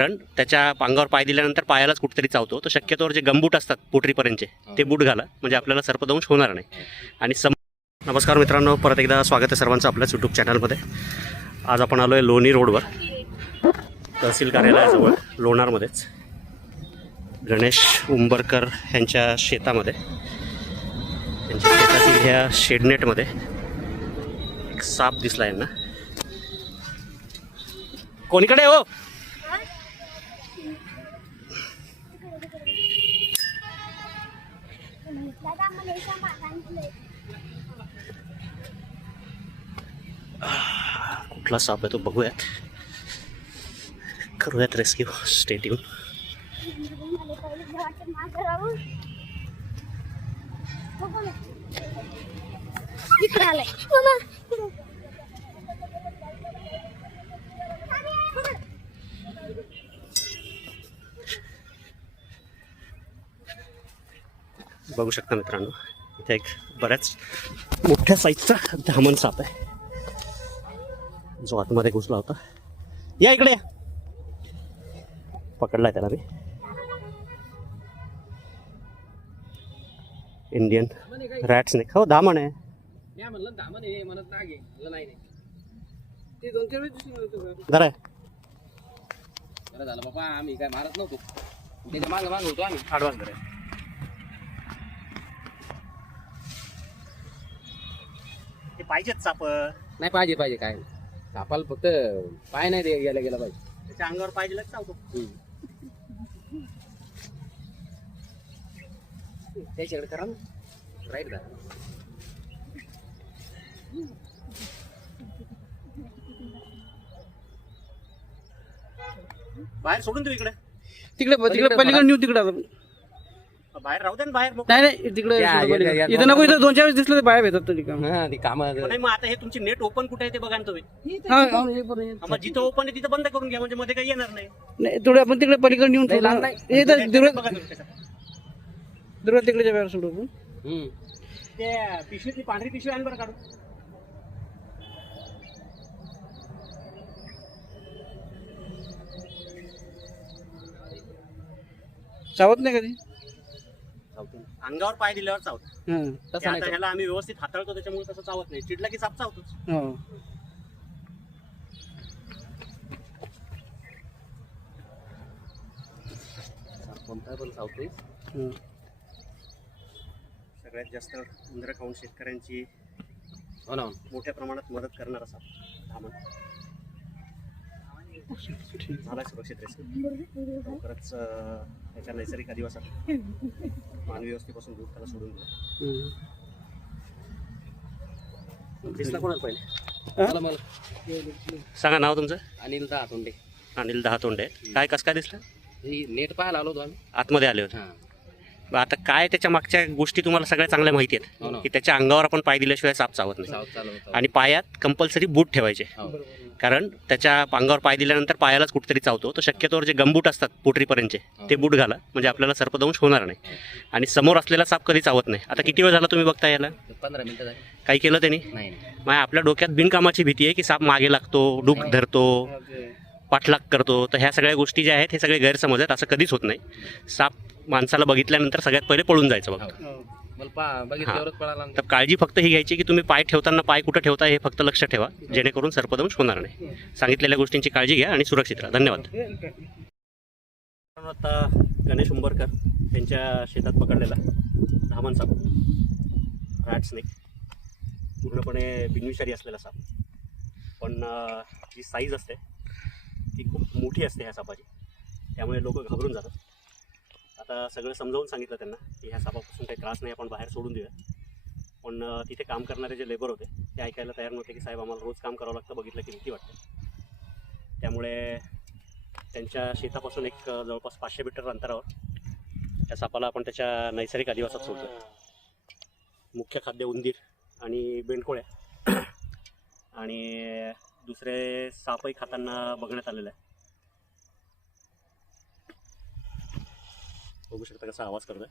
कारण त्याच्या अंगावर पाय दिल्यानंतर पायालाच कुठेतरी चावतो. तर शक्यतोवर जे गमबूट असतात पोटरीपर्यंतचे ते बूट घाला, म्हणजे आपल्याला सर्पदंश होणार नाही. आणि नमस्कार मित्रांनो, परत एकदा स्वागत आहे सर्वांचं आपल्याच यूट्यूब चॅनलमध्ये. आज आपण आलो आहे लोणी रोडवर, तहसील कार्यालयाजवळ लोणारमध्येच, गणेश उंबरकर यांच्या शेतामध्ये. त्यांच्या शेतातील ह्या शेडनेटमध्ये एक साप दिसला यांना. कोणीकडे हो? कुठला साप आहे तो बघूयात, करूयात रेस्क्यू. Stay tune. बघू शकता मित्रांनो, इथे एक बऱ्याच मोठ्या साईजचा धामण साप आहे जो आतमध्ये घुसला होता. या इकडे, पकडलाय त्याला मी. Indian rat snake. हो, धामण आहे. जरा झालं बाबा, आम्ही काय मारत नव्हतो, त्याच्या मागं मागं होतो आम्ही. आडवाच धरे. ते पाहिजेत साप. नाही पाहिजे पाहिजे, काय सापाला फक्त पाय नाही गेला गेला पाहिजे. त्याच्या अंगावर पाहिजे चावतो. त्याच्याकडे करा ना, राईट धरा. बाहेर सोडून देऊ इकडे. तिकडे पलीकडे नेऊ तिकडे. बाहेर राहू दे ना, बाहेर. नाही नाही, तिकडे या, इथं नको. इथं 2-4 वेळेस दिसलं तर बाहेर येतात तरी काम. हा, ती कामं नाही, मग आता हे तुमची नेट ओपन कुठे आहे ते बघा ना तुम्ही. मग जिथं ओपन आहे तिथं बंद करून घ्या, म्हणजे मध्ये काही येणार नाही. नाही, थोडं आपण तिकडे पलीकडे नेऊन नाही, सोडू. नाही. हे तर बघा तुम्ही त्याच्यात. तिकडेच्या बाहेर सोडू आपण. ते पिशवीतली पांढरी पिशवी आण बरं काढून. चावत नाही कधी. अंगावर पाय दिल्यावर चावत. हं. तसं नाही. ह्याला आम्ही व्यवस्थित हाताळतो, त्याच्यामुळे तसं चावत नाही. चिडला की साप चावतोच. हो. पण चावतोय. हं. सगळ्यात जास्त उंदरं खाऊन शेतकऱ्यांची हो ना. मोठ्या प्रमाणात मदत करणारा साप धामण. झाला सुरक्षित रेस्क्यू. लवकरच त्याच्या नैसर्गिक अधिवासात मानवी वस्तीपासून दूर त्याला सोडून दिलं. दिसला कोणाला पहिले? मला मला सांगा नाव तुमचं. अनिल दहातोंडे. अनिल दहातोंडे. काय कसं काय दिसलं? ही नेट पाहायला आलो होतो आम्ही. आतमध्ये आले होते. हा. बरं, आता काय त्याच्या मागच्या गोष्टी तुम्हाला सगळ्या चांगल्या माहिती हो आहेत ना. की त्याच्या अंगावर आपण पाय दिल्याशिवाय साप चावत नाही. साऊथ चालू होतं. आणि पायात कंपल्सरी बूट ठेवायचे, हो. कारण त्याच्या अंगावर पाय दिल्यानंतर पायालाच कुठेतरी चावतो. तर शक्यतोवर जे गमबूट असतात पोटरीपर्यंतचे ते बूट घाला, म्हणजे आपल्याला सर्पदंश होणार नाही. आणि समोर असलेला साप कधी चावत नाही. आता किती वेळ झाला तुम्ही बघता याला? 15 मिनिटं झाली. काही केलं त्यांनी? नाही. मग आपल्या डोक्यात बिनकामाची भीती आहे की साप मागे लागतो, डूक धरतो, पाठलाग करतो. तर ह्या सगळ्या गोष्टी ज्या आहेत हे सगळे गैरसमज आहेत. असं कधीच होत नाही. साप माणसाला बघितल्यानंतर सगळ्यात पहिले पळून जायचं बघतो. मला बघितल्यावरच पळाला. तर काळजी फक्त ही घ्यायची की तुम्ही पाय ठेवताना पाय कुठं ठेवता हे फक्त लक्ष ठेवा, जेणेकरून सर्पदंश होणार नाही. सांगितलेल्या गोष्टींची काळजी घ्या आणि सुरक्षित राहा. धन्यवाद. आता गणेश उंबरकर यांच्या शेतात पकडलेला धामण साप, रॅट स्नेक, पूर्णपणे बिनविषारी असलेला साप. पण जी साईज असते ती खूप मोठी असते ह्या सापाची, त्यामुळे लोक घाबरून जातात. आता सगळं समजावून सांगितलं त्यांना की ह्या सापापासून काही त्रास नाही, आपण बाहेर सोडून देऊया. पण तिथे काम करणारे जे लेबर होते ते ऐकायला तयार नव्हते की साहेब आम्हाला रोज काम करावं लागतं, बघितलं की भीती वाटते. त्यामुळे त्यांच्या शेतापासून एक जवळपास 500 मीटर अंतरावर त्या सापाला आपण त्याच्या नैसर्गिक अधिवासात सोडतो. मुख्य खाद्य उंदीर आणि बेंडकोळ्या आणि दुसरे सापही खाताना बघण्यात आलेलं आहे. बघू शकता कसा आवाज करतोय.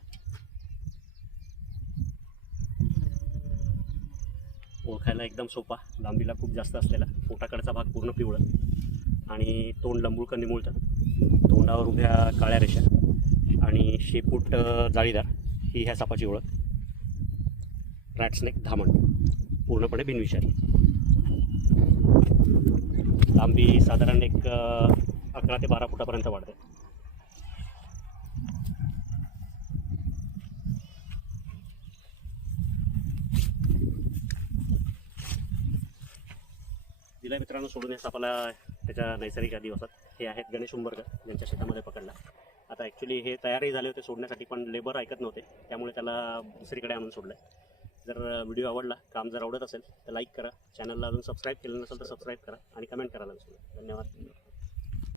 ओळखायला एकदम सोपा, लांबीला खूप जास्त असलेला, पोटाकडचा भाग पूर्ण पिवळा आणि तोंड लंबुळकं निमुळतं. तोंडावर उभ्या काळ्या रेषा आणि शेपूट जाळीदार ही ह्या सापाची ओळख. रॅट स्नेक धामण, पूर्णपणे बिनविषारी. लांबी साधारण एक 11 ते 12 फुटापर्यंत वाढते. दिला मित्रांनो सोडून या सापाला त्याच्या नैसर्गिक अधिवासात. हे आहेत गणेश उंबरकर, ज्यांच्या शेतामध्ये पकडला. आता ॲक्च्युली हे तयारही झाले होते सोडण्यासाठी, पण लेबर ऐकत नव्हते, त्यामुळे त्याला दुसरीकडे आणून सोडलं. जर व्हिडिओ आवडला, काम जर आवडत असेल तर लाईक करा. चॅनलला अजून सबस्क्राईब केलं नसेल तर सबस्क्राईब करा आणि कमेंट करायला विसरू नका. धन्यवाद.